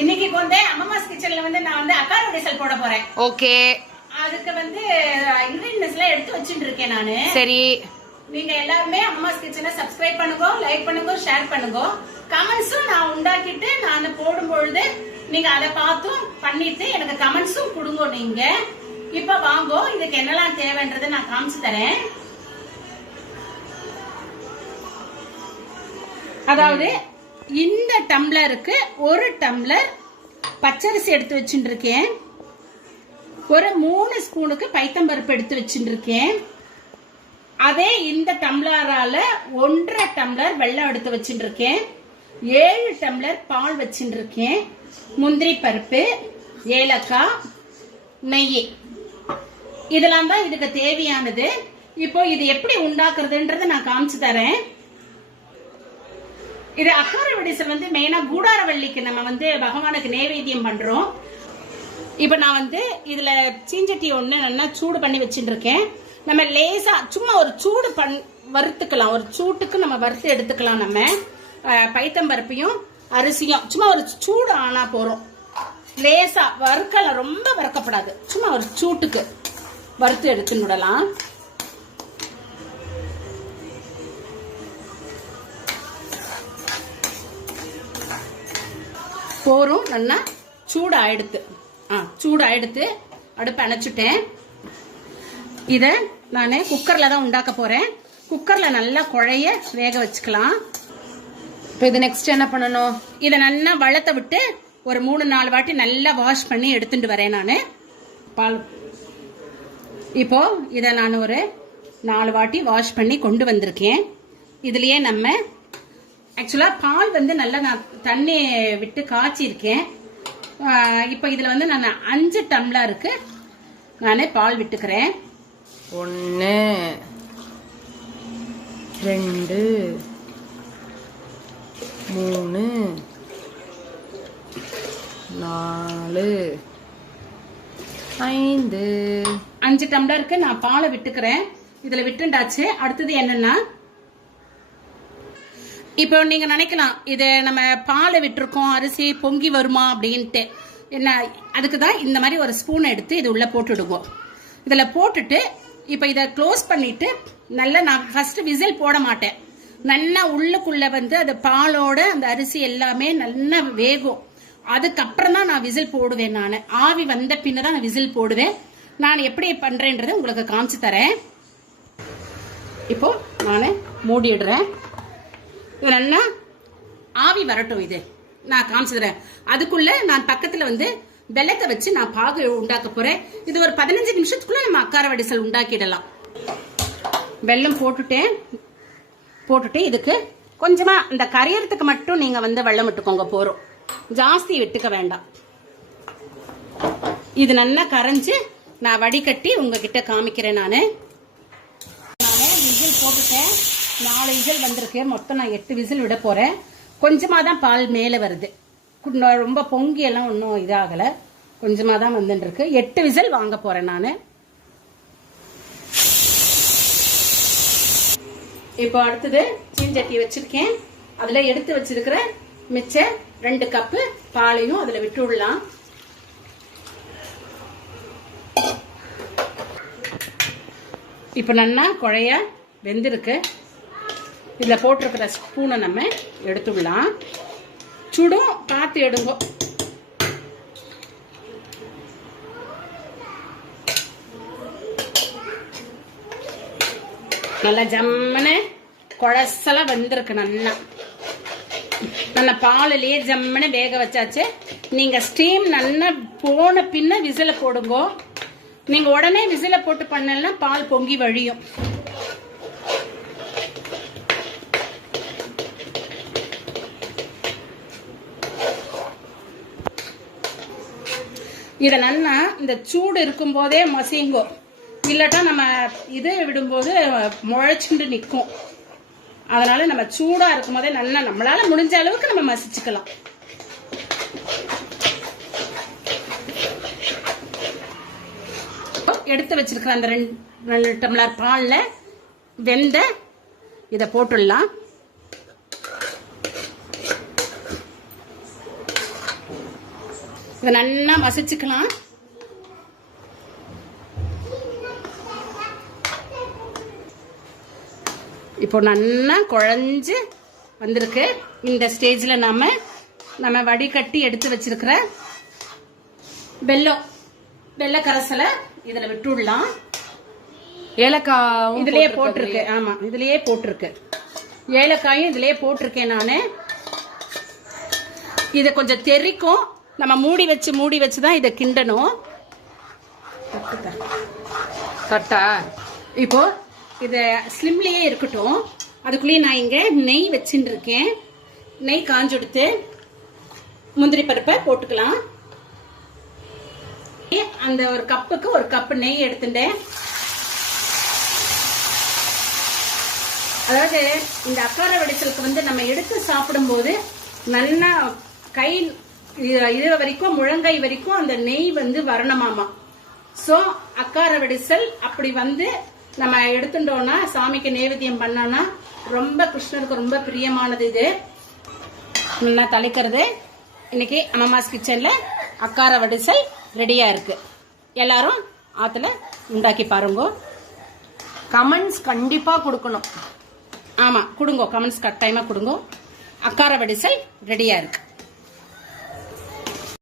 இன்னைக்கு வந்து அம்மாஸ் கிச்சன்ல வந்து நான் வந்து அக்கார டிசல் போட போறேன். ஓகே. அதுக்கு வந்து இன்கிரீடியன்ஸ் எல்லாம் எடுத்து வச்சுட்டு இருக்கேன் நானு. சரி. நீங்க எல்லாருமே அம்மாஸ் கிச்சனை சப்ஸ்கிரைப் பண்ணுங்க லைக் பண்ணுங்க ஷேர் பண்ணுங்க. கமெண்ட்ஸும் நான் உண்டாக்கிட்டு நான் போடும் பொழுது நீங்க அதை பார்த்தும் பண்ணிட்டு எனக்கு கமெண்ட்ஸும் கொடுங்க நீங்க. இப்ப வாங்கோ இதுக்கு என்னெல்லாம் தேவைன்றதை நான் காமிச்சு தரேன். அதாவது இந்த டம்ளருக்கு ஒரு டம்ளர் பச்சரிசி எடுத்து வச்சுட்டு ஒரு மூணு ஸ்பூனுக்கு பைத்தம்பருப்பு எடுத்து வச்சுட்டு அதே இந்த டம்ளரால ஒன்றரை டம்ளர் வெள்ளம் எடுத்து வச்சுட்டு ஏழு டம்ளர் பால் வச்சுட்டுருக்கேன் முந்திரி பருப்பு ஏலக்காய் நெய். இதெல்லாம் தான் இதுக்கு தேவையானது. இப்போ இது எப்படி உண்டாக்குறதுன்றதை நான் காமிச்சு தரேன். இது அக்கார வெடிசல் வந்து மெயினா கூடாரவள்ளிக்கு நம்ம வந்து பகவானுக்கு நைவேத்தியம் பண்றோம். இப்போ நான் வந்து இதுல சீஞ்சட்டி ஒண்ணு நல்லா சூடு பண்ணி வச்சுட்டு இருக்கேன் நம்ம லேசா சும்மா ஒரு சூடு பண் வறுத்துக்கலாம். ஒரு சூட்டுக்கு நம்ம வறுத்து எடுத்துக்கலாம் நம்ம. பைத்தம்பருப்பையும் அரிசியும். சும்மா ஒரு சூடு ஆனா போறோம். லேசா வறுக்கலாம் ரொம்ப வறுக்கப்படாது. சும்மா ஒரு சூட்டுக்கு வறுத்து எடுத்து விடலாம் போரும். நல்லா சூடு ஆயிடுத்து ஆ சூடு ஆயிடுத்து அடுப்பு அணைச்சிட்டேன். இதை நான் குக்கரில் தான் உண்டாக்க போகிறேன் குக்கரில் நல்லா குழைய வேக வச்சுக்கலாம். இப்போ இது நெக்ஸ்ட் என்ன பண்ணணும்? இதை நல்லா வளர்த்த விட்டு ஒரு மூணு நாலு வாட்டி நல்லா வாஷ் பண்ணி எடுத்துட்டு வரேன் நான். பால். இப்போ இதை நான் ஒரு நாலு வாட்டி வாஷ் பண்ணி கொண்டு வந்திருக்கேன். இதுலயே நம்ம ஆக்சுவலா பால் வந்து நல்லா நான் தண்ணி விட்டு காய்ச்சிருக்கேன். இப்போ இதுல வந்து நான் அஞ்சு டம்ளருக்கு நான் பால் விட்டுக்கிறேன். ஒன்று ரெண்டு மூணு நாலு ஐந்து. அஞ்சு டம்ளருக்கு நான் பாலை விட்டுக்கிறேன். இதுல விட்டுண்டாச்சு. அடுத்தது என்னன்னா இப்போ நீங்க நினைக்கலாம் இது நம்ம பாலை விட்டுருக்கோம் அரிசி பொங்கி வருமா அப்படின்ட்டு. என்ன அதுக்கு தான் இந்த மாதிரி ஒரு ஸ்பூன் எடுத்து இது உள்ளே போட்டுடுவோம். இதில் போட்டுட்டு இப்போ இதை க்ளோஸ் பண்ணிட்டு நல்லா நான் ஃபஸ்ட்டு விசில் போட மாட்டேன். நல்லா உள்ளுக்குள்ளே வந்து அது பாலோட அந்த அரிசி எல்லாமே நல்லா வேகும். அதுக்கப்புறம் தான் நான் விசில் போடுவேன் நான். ஆவி வந்த பின்ன தான் நான் விசில் போடுவேன். நான் எப்படி பண்ணுறேன்றதை உங்களுக்கு காமிச்சு தரேன். இப்போ நான் மூடிடுறேன். இது நல்லா ஆவி வரட்டும் இது. நான் காமிச்சிடுறேன் அதுக்குள்ள நான் பக்கத்துல வந்து வெள்ளத்தை வச்சு நான் பாகு உண்டாக்க போறேன். இது ஒரு பதினஞ்சு நிமிஷத்துக்குள்ள நம்ம அக்கார வடிசல் உண்டாக்கிடலாம். வெல்லம் போட்டுட்டேன். போட்டுட்டு இதுக்கு கொஞ்சமா இந்த கரையறதுக்கு மட்டும் நீங்க வந்து வெள்ளம் விட்டுக்கோங்க போறோம் ஜாஸ்தி விட்டுக்க வேண்டாம். இது நல்லா கரைஞ்சு நான் வடிகட்டி உங்ககிட்ட காமிக்கிறேன் நான். நான் விசில் போட்டுட்டேன். நாலு விசில் வந்திருக்கு. மொத்தம் நான் எட்டு விசில் விட போகிறேன் கொஞ்சமாக தான் பால் மேலே வருது. ரொம்ப பொங்கி எல்லாம் ஒன்றும் இதாகலை. கொஞ்சமாக தான் வந்துட்டுருக்கு எட்டு விசில் வாங்க போகிறேன் நான். இப்போ அடுத்தது சீஞ்சட்டி வச்சுருக்கேன். அதில் எடுத்து வச்சிருக்கிற மிச்ச ரெண்டு கப்பு பாலையும் அதில் விட்டு விடலாம் இப்போ நல்லா குழைய வெந்திருக்கு. இதில் போட்டிருக்கிற ஸ்பூனை நம்ம எடுத்துடலாம் சுடும் பார்த்து எடுங்க. நல்லா ஜம்முன்னு குழசெல்லாம் வந்திருக்கு நல்லா. நல்ல பாலிலேயே ஜம்முன்னு வேக வச்சாச்சு. நீங்க ஸ்டீம் நல்லா போன பின்ன விசில போடுங்க. நீங்க உடனே விசில போட்டு பண்ணலன்னா பால் பொங்கி வழியும். இதை நல்லா இந்த சூடு இருக்கும்போதே மசிங்கும் இல்லாட்டா நம்ம இது விடும்போது முளைச்சுண்டு நிற்கும் அதனால நம்ம சூடாக இருக்கும்போதே நல்லா நம்மளால முடிஞ்ச அளவுக்கு நம்ம மசிச்சுக்கலாம். எடுத்து வச்சிருக்கிற அந்த ரெண்டு ரெண்டு டம்ளர் பாலில் வெந்த இதை போட்டுடலாம். இதை நல்லா மசிச்சுக்கலாம். இப்போ நல்லா குழஞ்சு வந்திருக்கு. இந்த ஸ்டேஜில் நாம நம்ம வடிகட்டி எடுத்து வச்சிருக்கிற வெல்லம் வெள்ளை கரைசலை இதில் விட்டுடலாம். ஏலக்காய் இதுலயே போட்டிருக்கு. ஆமா இதுலயே போட்டிருக்கு. ஏலக்காயும் இதுலயே போட்டிருக்கேன் நானு. இதை கொஞ்சம் தெறிக்கும் நம்ம மூடி வச்சு மூடி வச்சு தான் இதை கிண்டணும். தட்டா இப்போ இதை ஸ்லிம்லேயே இருக்கட்டும். அதுக்குள்ளேயே நான் இங்கே நெய் வச்சுட்டு இருக்கேன் நெய் காஞ்செடுத்து முந்திரி பருப்பை போட்டுக்கலாம். அந்த ஒரு கப்புக்கு ஒரு கப்பு நெய் எடுத்துட்டேன். அதாவது இந்த அக்கார வெடிச்சலுக்கு வந்து நம்ம எடுத்து சாப்பிடும்போது நல்லா கை இது- வரைக்கும் முழங்கை வரைக்கும் அந்த நெய் வந்து வரணுமாமா. சோ அக்கார வெடிசல் அப்படி வந்து நம்ம எடுத்துட்டோம்னா சாமிக்கு நைவேத்தியம் பண்ணோம்னா ரொம்ப கிருஷ்ணருக்கு ரொம்ப பிரியமானது இது. நல்லா தலைக்கிறது இன்னைக்கு அம்மாஸ் கிச்சன்ல அக்கார வடிசல் ரெடியா இருக்கு. எல்லாரும் ஆத்துல உண்டாக்கி பாருங்க. கமெண்ட்ஸ் கண்டிப்பா கொடுக்கணும். ஆமா கொடுங்க. கமெண்ட்ஸ் கட்டாயமா கொடுங்க. அக்கார வடிசல் ரெடியா இருக்கு.